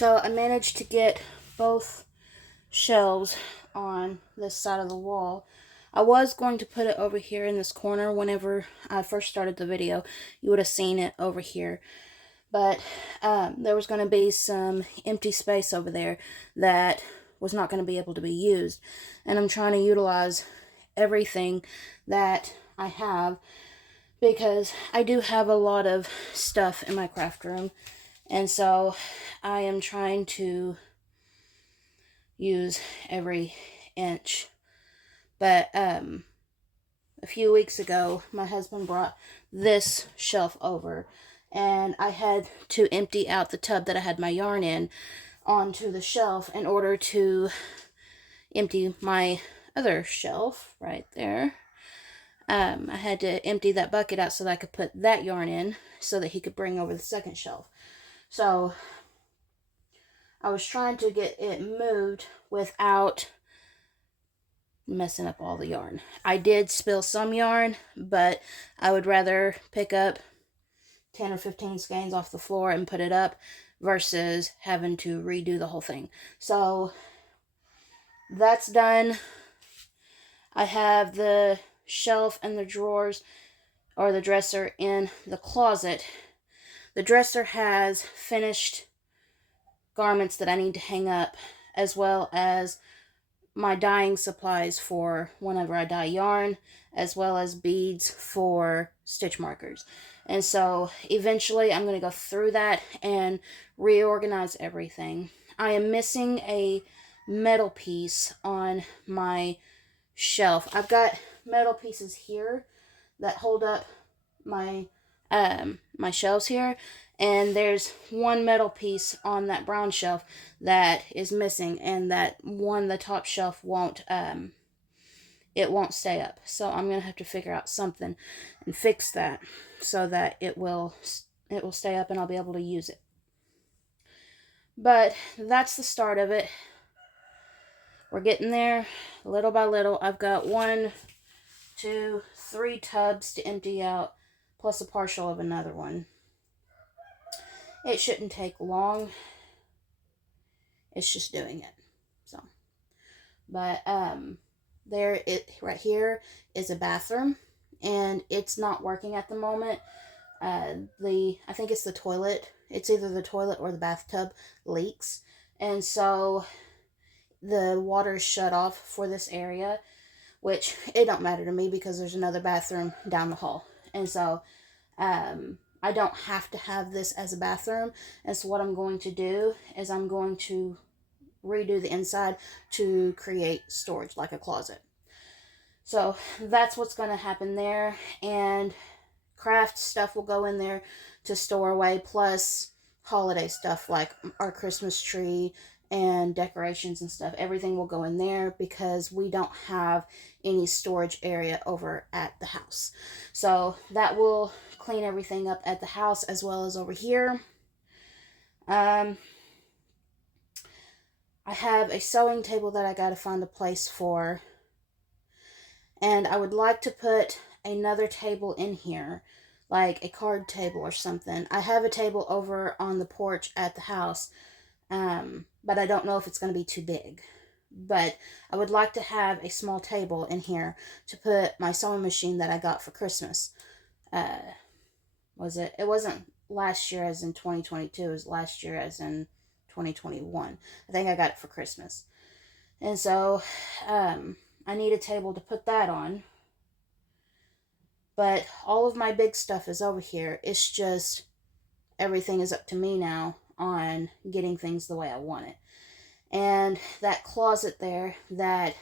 So I managed to get both shelves on this side of the wall. I was going to put it over here in this corner. Whenever I first started the video, you would have seen it over here. But there was going to be some empty space over there that was not going to be able to be used. And I'm trying to utilize everything that I have, because I do have a lot of stuff in my craft room. And so I am trying to use every inch. But a few weeks ago, my husband brought this shelf over, and I had to empty out the tub that I had my yarn in onto the shelf in order to empty my other shelf right there. I had to empty that bucket out so that I could put that yarn in so that he could bring over the second shelf. So I was trying to get it moved without messing up all the yarn. I did spill some yarn, but I would rather pick up 10 or 15 skeins off the floor and put it up versus having to redo the whole thing. So that's done. I have the shelf and the drawers, or the dresser, in the closet. The dresser has finished garments that I need to hang up, as well as my dyeing supplies for whenever I dye yarn, as well as beads for stitch markers. And so eventually I'm going to go through that and reorganize everything. I am missing a metal piece on my shelf. I've got metal pieces here that hold up my my shelves here, and there's one metal piece on that brown shelf that is missing, and that one, the top shelf, won't it won't stay up. So I'm gonna have to figure out something and fix that so that it will stay up and I'll be able to use it. But that's the start of it. We're getting there little by little. I've got 1, 2, 3 tubs to empty out, plus a partial of another one. It shouldn't take long. It's just doing it. So, but right here is a bathroom, and it's not working at the moment. I think it's the toilet. It's either the toilet or the bathtub leaks, and so the water is shut off for this area, which it don't matter to me because there's another bathroom down the hall. And so I don't have to have this as a bathroom. And so what I'm going to do is I'm going to redo the inside to create storage, like a closet. So that's what's going to happen there. And craft stuff will go in there to store away, plus holiday stuff like our Christmas tree and decorations and stuff. Everything will go in there because we don't have any storage area over at the house. So that will clean everything up at the house as well as over here. I have a sewing table that I gotta find a place for, and I would like to put another table in here, like a card table or something. I have a table over on the porch at the house, but I don't know if it's going to be too big. But I would like to have a small table in here to put my sewing machine that I got for Christmas. It wasn't last year as in 2022, it was last year as in 2021. I think I got it for Christmas. And so I need a table to put that on. But all of my big stuff is over here. It's just everything is up to me now on getting things the way I want it. And that closet there that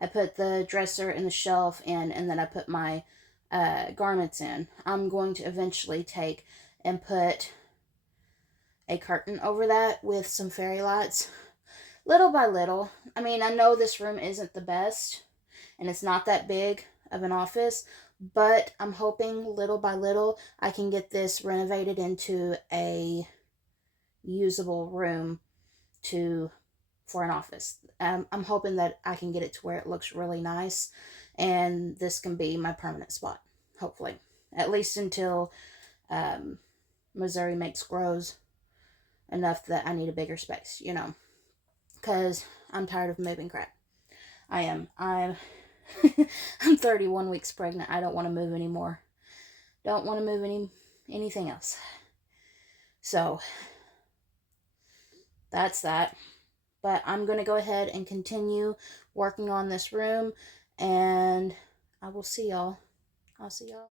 I put the dresser and the shelf in, and then I put my garments in, I'm going to eventually take and put a curtain over that with some fairy lights, little by little. I mean, I know this room isn't the best, and it's not that big of an office, but I'm hoping little by little I can get this renovated into a usable room for an office. I'm hoping that I can get it to where it looks really nice, and this can be my permanent spot, hopefully, at least until Missouri Makes Grows enough that I need a bigger space, you know, because I'm tired of moving crap. I am. I'm 31 weeks pregnant. I don't want to move anymore. Don't want to move anything else. So that's that. But I'm going to go ahead and continue working on this room, and I will see y'all. I'll see y'all.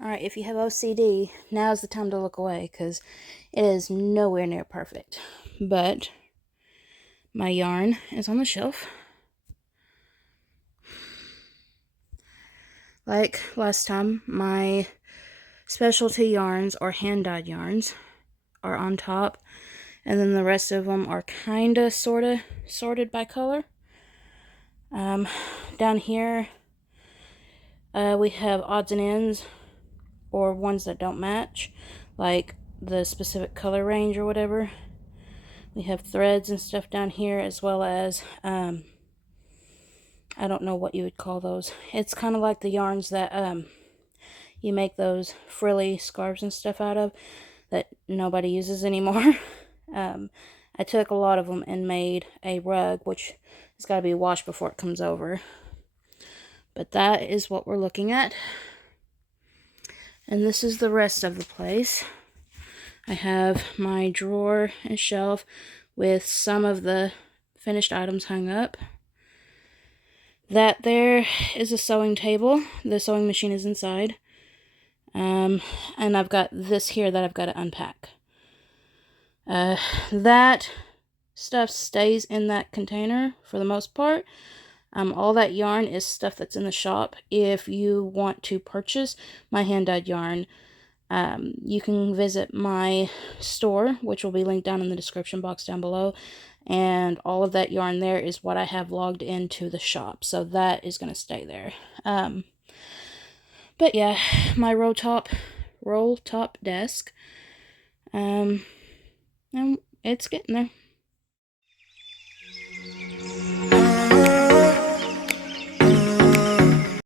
Alright, if you have OCD, now's the time to look away, because it is nowhere near perfect. But my yarn is on the shelf. Like last time, my specialty yarns or hand-dyed yarns are on top, and then the rest of them are kinda sorta sorted by color. Down here we have odds and ends, or ones that don't match, like the specific color range or whatever. We have threads and stuff down here, as well as I don't know what you would call those. It's kind of like the yarns that you make those frilly scarves and stuff out of that nobody uses anymore. I took a lot of them and made a rug, which has got to be washed before it comes over. But that is what we're looking at. And this is the rest of the place. I have my drawer and shelf with some of the finished items hung up. That there is a sewing table. The sewing machine is inside. And I've got this here that I've got to unpack. That stuff stays in that container for the most part. All that yarn is stuff that's in the shop. If you want to purchase my hand-dyed yarn, you can visit my store, which will be linked down in the description box down below. And all of that yarn there is what I have logged into the shop. So that is going to stay there. But yeah, my roll top desk. And it's getting there.